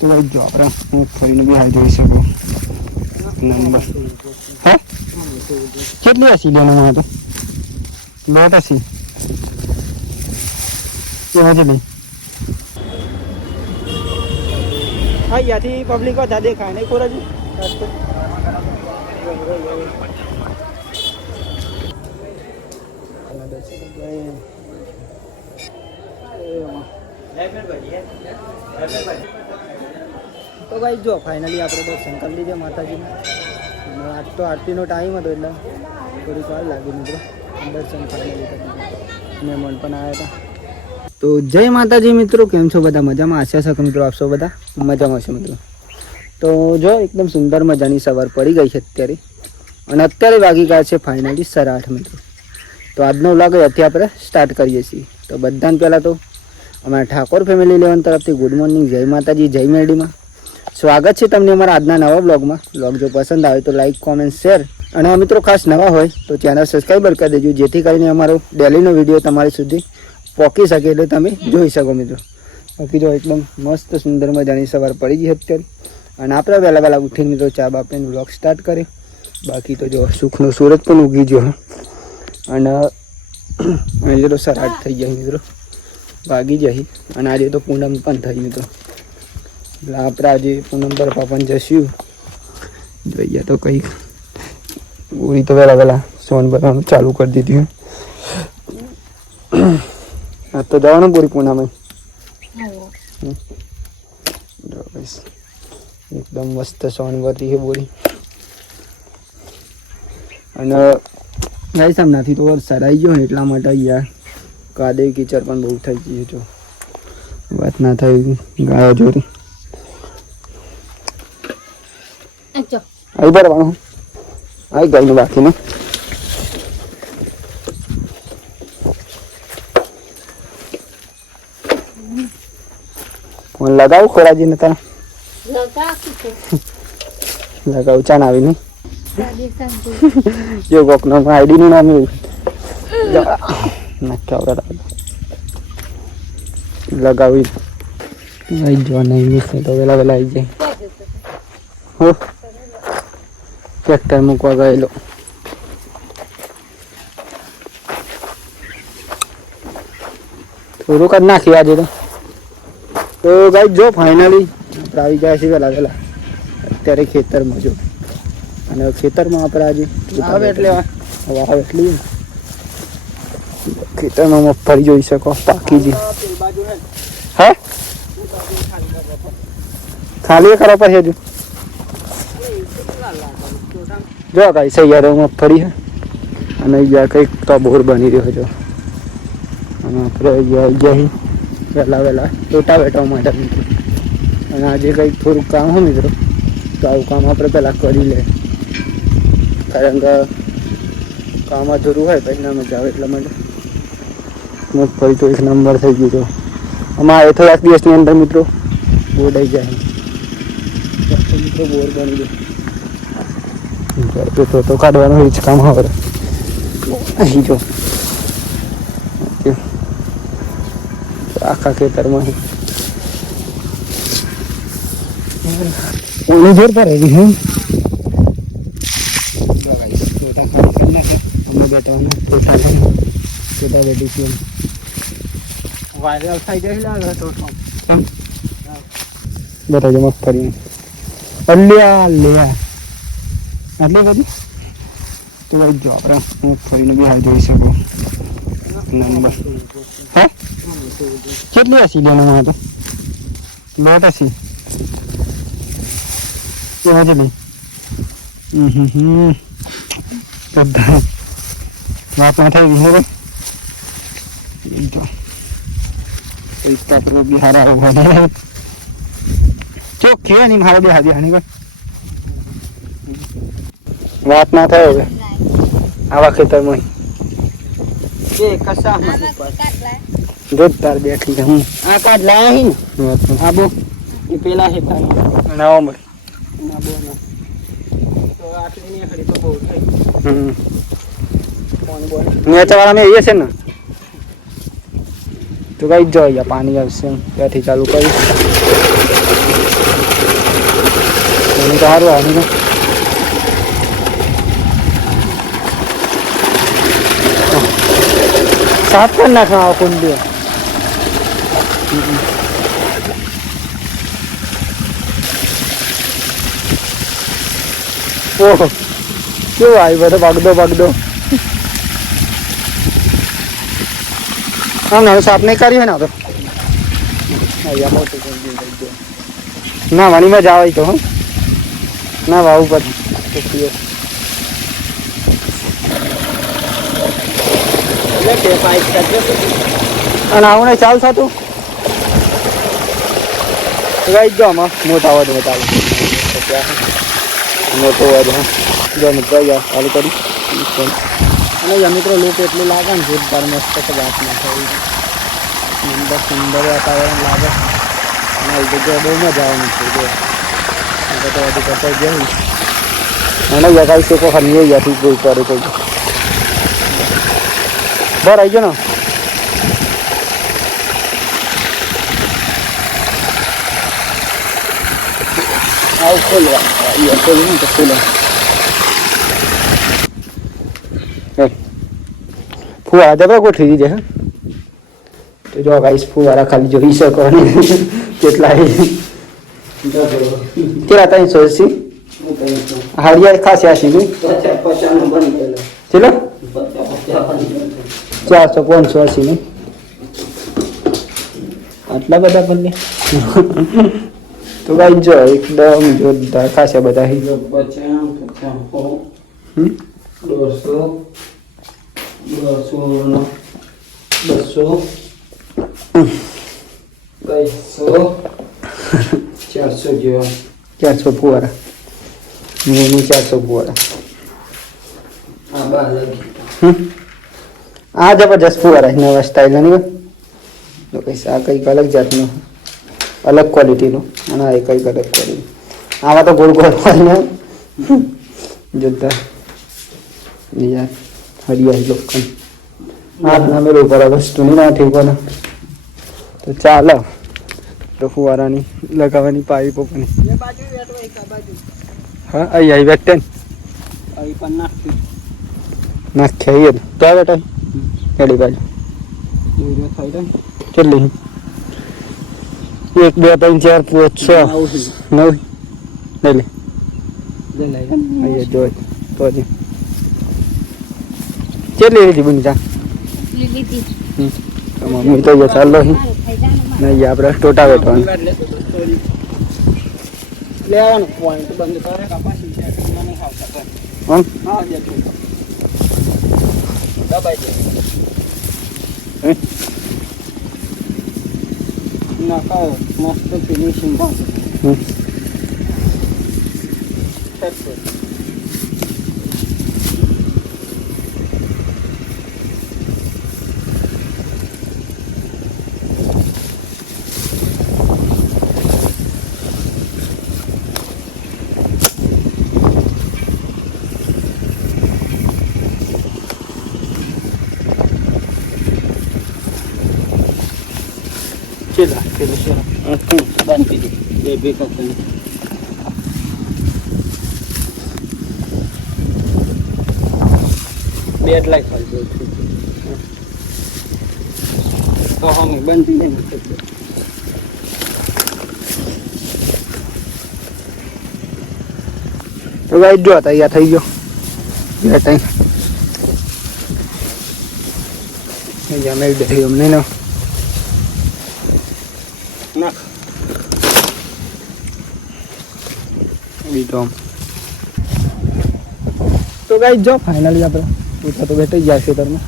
તો ભાઈ જો આપણે હું ફરીને બી હાલ જોઈ શકું નંબર હે કેટલી હસી લેવાનું તો લોટ હસી કેવા છે ભાઈ હા યાથી પબ્લિક વધારે દેખાય નહીં કોરાજી તો ભાઈ જો ફાઇનલી આપણે દર્શન કરી લીધે માતાજીને આજ તો આરતીનો ટાઈમ હતો એટલે થોડીક વાર લાગી મિત્રો દર્શન ફાઇનલી કરી મહેમાન પણ આવ્યા હતા તો જય માતાજી મિત્રો કેમ છો બધા મજામાં આશા છે કે મિત્રો આપશો બધા મજામાં છે મિત્રો તો જો એકદમ સુંદર મજાની સવાર પડી ગઈ છે અત્યારે અને અત્યારે વાગી ગયા છે ફાઇનલી 8:30 મિત્રો તો આજનો વ્લોગ અહીંયાથી આપણે સ્ટાર્ટ કરીએ છીએ તો બધાને પહેલાં તો અમારા ઠાકોર ફેમિલી 11 તરફથી ગુડ મોર્નિંગ જય માતાજી જય મેરડીમાં સ્વાગત છે તમને અમારા આજના નવા બ્લોગમાં બ્લોગ જો પસંદ આવે તો લાઈક કોમેન્ટ શેર અને મિત્રો ખાસ નવા હોય તો ચેનલ સબસ્ક્રાઈબર કરી દેજો જેથી કરીને અમારો ડેલીનો વિડીયો તમારી સુધી પહોંચી શકે એટલે તમે જોઈ શકો મિત્રો બાકી જો એકદમ મસ્ત સુંદર મજાની સવાર પડી ગઈ અત્યારે અને આપણે વહેલા ઉઠીને મિત્રો ચા બાપીને બ્લોગ સ્ટાર્ટ કરે બાકી તો જો સુખનો સૂરજ પણ ઉગી ગયો અને મિત્રો 8:30 થઈ જાય મિત્રો વાગી જાય અને આજે તો પૂનમ પણ થઈ મિત્રો એટલે આપણે આજે પૂનમ પર પણ જશું જોઈએ તો કંઈક પૂરી તો વહેલા સોન બનાવવાનું ચાલુ કરી દીધું આ તો જવાનું પૂરી પૂનમ એકદમ મસ્ત સોન ભરતી છે બોરી અને ગાઈ સામનાથી તો વરસાદ આવી ગયો ને એટલા માટે યાર કાદવ કીચડ પણ બહુ થઈ ગયું જો વાત ના થઈ ગાયો જોરી આવી ભરવાનું આવી ગાયનું બાકીનું ફોન લગાવું ખોરાજીને તારા લગાવું ચાન આવી નહીં જો કોકનો આઈડી નું નામ એવું લગાવી આવી જો નહીં મિસ તો વેલા આવી જાય હો ટ્રેક્ટર મૂકવા ગયેલો થોડું જ નાખ્યું આજે તો ગાઈ જો ફાઇનલી આપણે આવી ગયા છીએ વહેલા અત્યારે ખેતરમાં જો અને ખેતરમાં આપણે આજે આવે એટલે આવે એટલી ખેતરમાં મગફળી જોઈ શકો પાકી જી હે ખાલી ખરા પર હજુ જો કઈ સૈયારો મગફળી છે અને અહીંયા કંઈક તો બોર બની રહ્યો છે અને આપણે અહીંયા વહેલા ટોટા વેટવા માટે મિત્રો અને આજે કંઈક થોડુંક કામ હોય મિત્રો તો આવું કામ આપણે પહેલાં કરી લે કારણ કે કામ અધૂરું હોય પછી ના મજા આવે એટલા માટે મગફળી તો એક નંબર થઈ ગયું તો અમારે થોડાક દિવસની અંદર મિત્રો બોર આવી જાય મિત્રો બોર બની જાય તો કાઢવાનું એ જ કામ હવે અહીં જો આખા ખેતરમાં ઓલી જોર પર આવી છે વાયરલ થઈ જાય તો બતાવજો મગફળી અલ્યા લ્યા એટલે બધી તો ભાઈ જો આપણે મગફળીને બી હાલ જોઈ શકો નંબર હે કેટલી હસી લેવાનું તો લોટ હસી કેવા છે ભાઈ બધા વાત ના થઈ ગઈ હવે તો બિહાર આવ્યો ચોખ્ખી નહીં મારે બે હાજી હાની વાત ના થાય હવે આવા ખેતરમાં જોરદાર બેઠી છે હું આ કાઢ લાયા ને આ બો એ પેલા છે નાવા મળે ના બો ના તો આટલી ની ખડી તો બહુ થઈ કોણ બોલ નેચાવાળા મે એ છે ને તો કઈ જોઈએ પાણી આવશે ત્યાંથી ચાલુ કરી સારું આવે સાફ કરી નાખવા આવો કુંડી. ઓહો કેવું આવ્યું બધો બગડો હા ને સાફ નહીં કર્યું ને તો ના વાણીમાં જ આવે તો ના વાવું પછી અને આવું નહીં ચાલ થતું ગાઈ જો આમાં મોટા અવાજ ચાલુ મોટો અવાજ હા જો મિત્રો ચાલુ કરી અને મિત્રો લોકો એટલું લાગે ને જોરદાર મસ્ત તો વાત ના થાય સુંદર વાતાવરણ લાગે અને એ જગ્યાએ બહુ મજા આવવાની છે જો તો બધું કરતા જવું અને જગાઈ છે કોઈ હની જતી કોઈ કરે કોઈ બરાબર આવી ગયો ને આવું ખોલવા ખોલું તો ખોલો ફુવારા જબરા ગોઠવી દીધે હા તો જો ગાઈસ ફુવારા ખાલી જોઈ શકો ને કેટલા કેટલા 380 હળિયા ખાસ 80 ચલો 400 ને આટલા બધા બને તો ગાઈ જો એકદમ જોરદાર ખાસા બધા 400 ફુવારા 400 ફુવારા આ જબરજસ્ત ફુવારા નવા સ્ટાઇલ નહીં તો પૈસા આ કંઈક અલગ જાતનું અલગ ક્વોલિટીનું અને આ કંઈક અલગ ક્વોલિટી આમાં તો ગોળ હોય ને જોતા યાર હરિયાળી લોકોને હાથ ના મેળવું પડે વસ્તુની ના ઠીક ને તો ચાલો તો ફુવારાની લગાવવાની પાઇપો પણ હા અહીં બેઠે નાખ્યા ત્યાં બેઠા એડી બાજુ કેટલી 1 2 3 4 5 6 9 લઈ લે અહીંયા જો તો કેટલી લીધી બુનતા મમ્મી તો ચાલો નહીં આપણે ટોટા બેઠવાનું લેવાનું પોઈન્ટ બંધ કરે કપાસી છે મને ખાવતા હા હા દબાઈ દે ના કા મસ્ત finishing Cila, bantu bebek kan. Biar like aja. તો હમ બંધી નહીં તો ગાઈ જો તૈયાર થઈ ગયો બે ટાઈમ અહીંયા મેં દે અમને ના નાખ બીટો તો ગાઈ જો ફાઇનલી આપણે તો બેઠી જાય છે તરમાં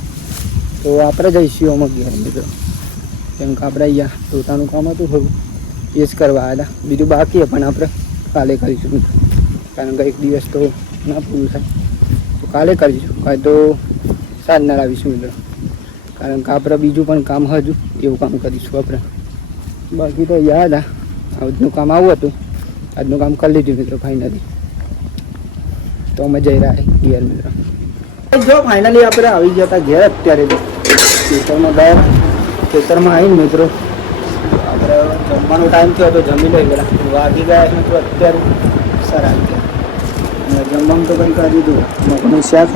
તો આપણે જઈશું અમુક ઘેર મિત્રો કેમ કે આપણે અહીંયા પોતાનું કામ હતું થોડું એ જ કરવા આવ્યા બીજું બાકી પણ આપણે કાલે કરીશું કારણ કે એક દિવસ તો ના પૂરું થાય તો કાલે કરીશું કાલે તો સાંજના લાવીશું મિત્રો કારણ કે આપણે બીજું પણ કામ હજુ એવું કામ કરીશું આપણે બાકી તો યાદ આજનું કામ આવું હતું આજનું કામ કરી લીધું મિત્રો ફાઇનલી તો અમે જઈ રહ્યા ઘેર મિત્રો જો ફાઇનલી આપણે આવી ગયા હતા ઘેર અત્યારે તો ખેતરમાં ગયા ખેતરમાં આવીને મિત્રો આપણે જમવાનો ટાઈમ થયો તો જમી લઈ ગયા વાગી ગયા મિત્રો અત્યારે સારા રીતે જમવાનું તો કંઈ કરી દીધું મગનું શાક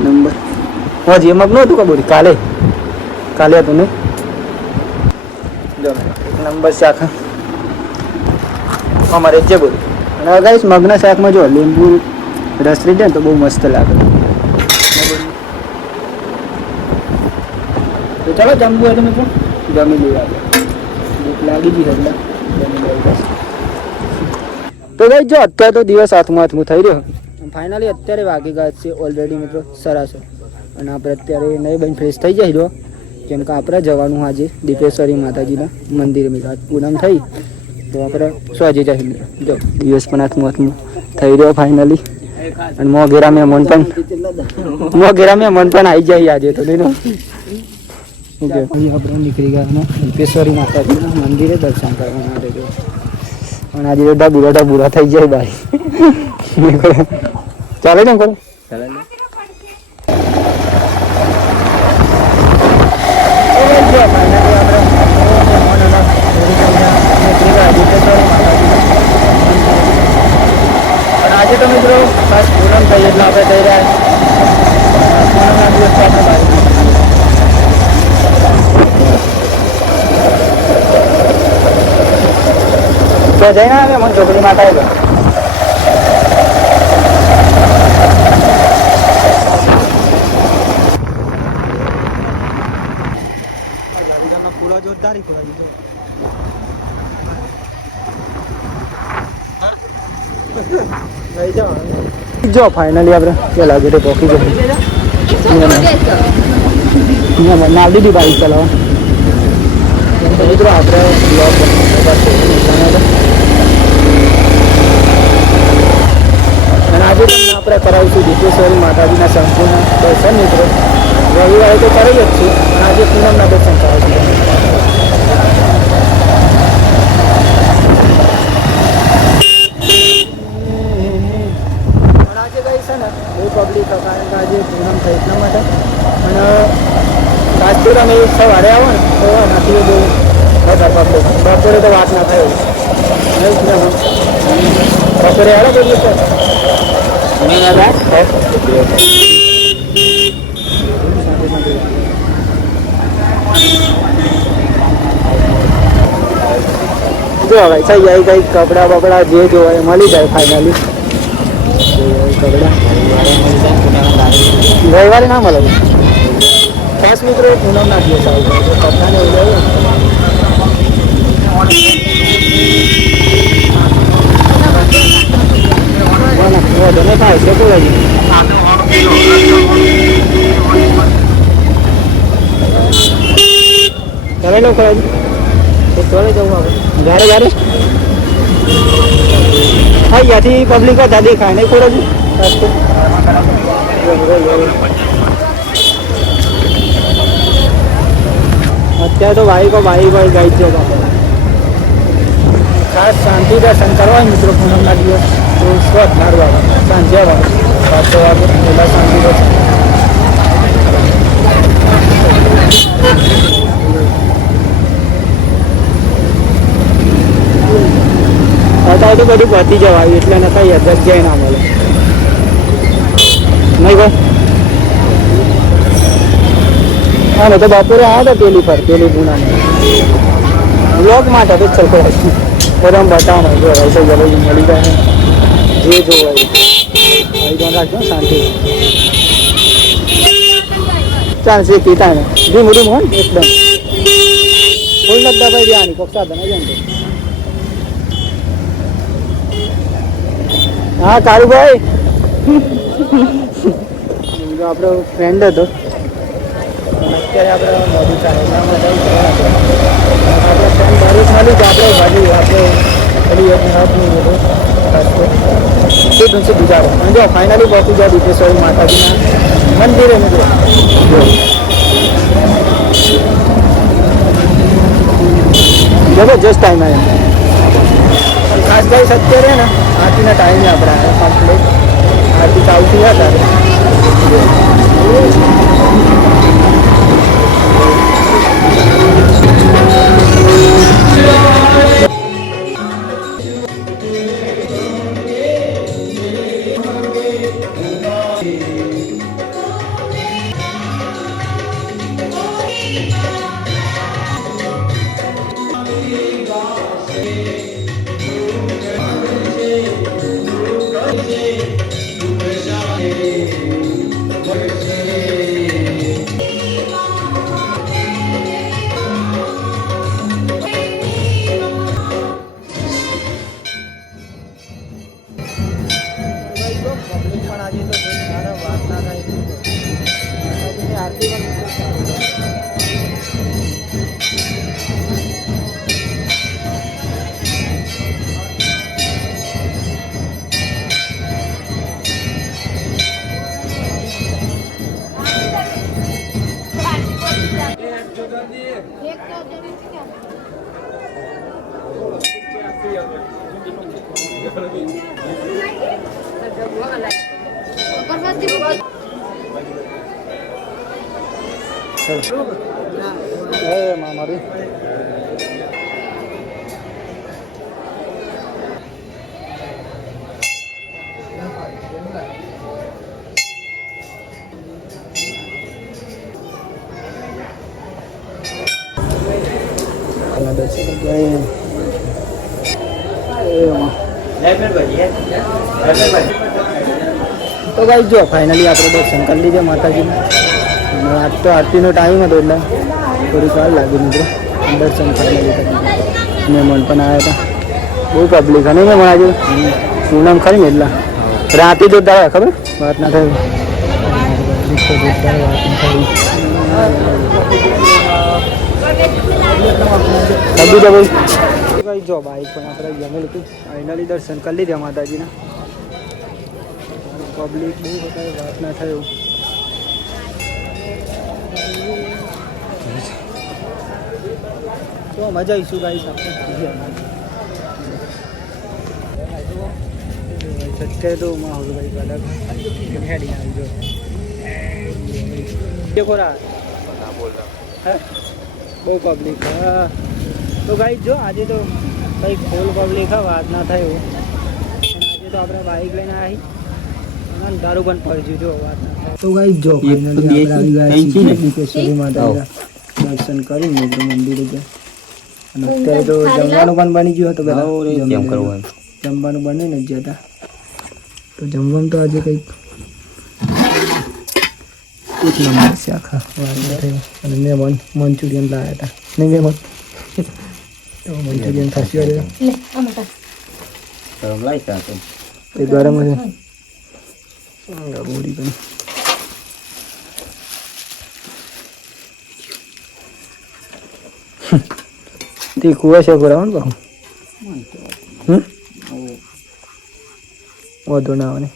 નંબર જે મગનું હતું કબૂરી કાલે હતું ને જો એક નંબર શાક અમારે જે બોલું અને ગાઈસ મગના શાકમાં જો લીંબુ રસ રહી જાય ને તો બહુ મસ્ત લાગે તો ચાલો જમવું હોય તો મિત્રો જમી લઈએ આપણે ભૂખ લાગી ગઈ એટલે જમી લઈએ તો ગાઈસ જો અત્યારે તો દિવસ હાથમાં થઈ રહ્યો ફાઇનલી અત્યારે વાગી ગયા છે ઓલરેડી મિત્રો સરસ અને આપણે અત્યારે નહીં બની ફ્રેશ થઈ જાય જો કેમ કે આપણે જવાનું આજે દીપેશ્વરી માતાજીના મંદિરે મિત્રો પૂનમ થઈ તો આપણે સોજી જાય મિત્રો જો દિવસ પણ હાથમાં થઈ રહ્યો ફાઇનલી અને મોગેરા મહેમાન પણ આવી જાય આજે તો નહીં આપણે નીકળી ગયા દીપેશ્વરી માતાજીના મંદિરે દર્શન કરવા માટે જો અને આજે તો ડાબુરા થઈ જાય ભાઈ ચાલે ને કરો ચાલે ને આજે તો મિત્રો ખાસ પૂનમ થઈ એટલે આપણે થઈ રહ્યા પૂનમના દિવસ તો આપણે બહાર તો જઈને આવે મને છોકરી માતા આવ્યો પૂરો જોરદારી જો ફાઇનલી આપણે પેલા ઘરે પહોંચી ગયા નાલ દીધી બાઈક ચલાવવા મિત્રો આપણે અને આજે તમને આપણે કરાવીશું દીપેશ્વરી માતાજીના સંપૂર્ણ દર્શન મિત્રો રવિવારે તો કરી જ છે અને આજે પૂનમના દર્શન કરાવીશું બહુ પબ્લિક કારણ કે આજે પૂનમ થઈ એટલા માટે અને રાજકોટ અમે સવારે આવો ને તો નથી બહુ વધારે પબ્લિક બપોરે તો વાત ના થાય બપોરે આવે કઈ રીતે જો હવે થઈ જાય કંઈક કપડાં બપડા જે જોવાય મળી જાય ફાઇનલી રવિવારે ના મળે ખાસ મિત્રો પૂનમ ના દિવસ આવી જાય તો કપડાને ઉડાવ્યો થાય છે કોઈ કરેલો કરે તોડે જવું આપણે ઘરે હા ત્યાંથી પબ્લિક હતા દેખાય નહીં કોઈ અત્યારે તો બાઈકો ગાઈ છે ખાસ શાંતિ દર્શન કરવા મિત્રો પૂનમના દિવસ તો સ્વત મારવા સાંજે પાછો વાગે પહેલાં શાંતિ દર્શન અત્યારે તો બધું પતી જવાયું એટલે એને કઈ જગ્યાએ ના મળે નહીં ભાઈ હા ને તો બપોરે આવ્યા હતા પેલી પૂનામાં બ્લોગ માટે તો ચલ બધા બતાવવાનું જો વૈસે જલેબી મળી જાય જે જોવાય ધ્યાન રાખજો શાંતિ ચાલશે પીતા ને ધીમું હોય ને એકદમ ફૂલ નથી દબાઈ દેવાની કોક સાધન જાય હા કાળુભાઈ આપણો ફ્રેન્ડ હતો અત્યારે આપણે મોડું ચાલે આપણે ફ્રેન્ડ ભરૂચ મળી તો આપણે ભાજી આપણે પેલી હતું ગુજારો અને જો ફાઇનલી પહોંચી ગયા દીપેશ્વરી માતાજીના મંદિરે મિત્રો જબરજસ્ત ટાઈમ આવ્યો ખાસ ગાઈસ અત્યારે ને આરતીના ટાઈમે આપણે આવ્યા કમ્પ્લીટ આરતી ચાલતી હતા મામારી તો ગાઈસ જો ફાઇનલી આપણે દર્શન કરી લીધા માતાજીના. આજ તો આરતીનો ટાઈમ હતો એટલે થોડીક વાર લાગી મિત્રો. દર્શન ફાઇનલી કરી મહેમાન પણ આવ્યા હતા. બહુ પબ્લિક અને મેં આજે પૂનમ ખરી ને એટલા રાતે જોતા હોય ખબર વાત ના થાય. જો બાઈક પણ આપણે જમેલું હતું. ફાઇનલી દર્શન કરી લીધા માતાજીના. પબ્લિક બહુ બતાવે વાત ના થાય એવું. તો મજા આવીશું ગાઈસ આપણે. સત્ય તો માહોલ ભાઈ અલગ હેડી આવી જો દેખો રા હે બહુ પબ્લિક હા. તો ગાઈસ જો આજે તો કંઈ ફૂલ પબ્લિક હા વાત ના થાય એવું. આજે તો આપણે બાઈક લઈને આવી દારૂ પણ પડ્યું જો વાત ના થાય. તો ગાઈસ જો ફાઇનલી આપણે આવી ગયા છીએ દીપેશ્વરી માતાજીના દર્શન કરી મિત્રો મંદિરે ગયા. અને અત્યારે તો જમવાનું પણ બની ગયું હતું. બધા જમવાનું બનીને જ જતા. તો જમવાનું તો આજે કંઈક એક નંબર છે આખા વાત ના થઈ. અને મેં મંચુરિયન લાવ્યા હતા નહીં મેં તો મંચુરિયન ખાસી વાર એ ગરમ હશે બોરી પણ તે કુવા છે બરાબર ને બાબુ વધુ ના આવે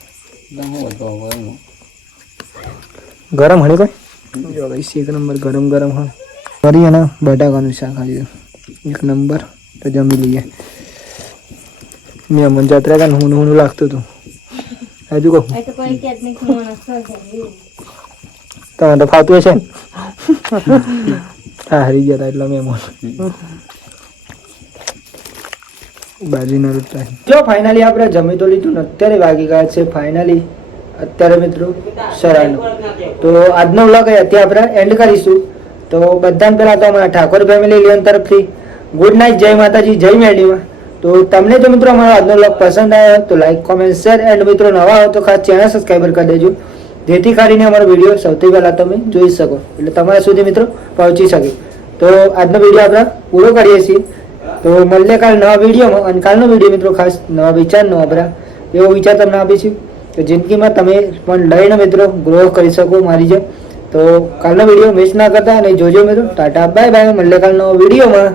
ગરમ હણી કોઈ જો ભાઈ એક નંબર ગરમ ગરમ હોય કરી ને બટાકાનું શાક આવી એક નંબર. તો જમી લઈએ. મેં મન જાત્રા કાને હું હું લાગતું હતું હજુ કહું તમે તો ફાવતું હશે ને હા હરી ગયા હતા એટલે મેં બાજીનો રોટલા. જો ફાઇનલી આપણે જમી તો લીધું ને અત્યારે વાગી ગયા છે ફાઇનલી અત્યારે મિત્રો 9:30. તો આજનો વ્લોગ અત્યારે આપણે એન્ડ કરીશું. તો બધાને પહેલાં તો અમારા ઠાકોર ફેમિલી લિયોન તરફથી ગુડ નાઇટ, જય માતાજી, જય મેરડીમાં. તો તમને જો મિત્રો અમારો આજનો વ્લોગ પસંદ આવ્યો તો લાઈક કોમેન્ટ શેર એન્ડ મિત્રો નવા હો તો ખાસ ચેનલ સબસ્ક્રાઈબર કરી દેજો જેથી કરીને અમારો વિડીયો સૌથી પહેલાં તમે જોઈ શકો એટલે તમારા સુધી મિત્રો પહોંચી શકે. તો આજનો વિડીયો આપણે પૂરો કરીએ છીએ. તો મળીએ કાલ નવા વિડીયોમાં. અને કાલનો વિડીયો મિત્રો ખાસ નવા વિચારનો આપણા એવો વિચાર તમને આપીશું તો જિંદગીમાં તમે પણ લઈને મિત્રો ગ્રો કરી શકો મારી જેમ. તો કાલનો વિડીયો મિસ ના કરતા અને જોજો મિત્રો. Tata bye bye. મળીએ કાલ નવા વિડીયોમાં.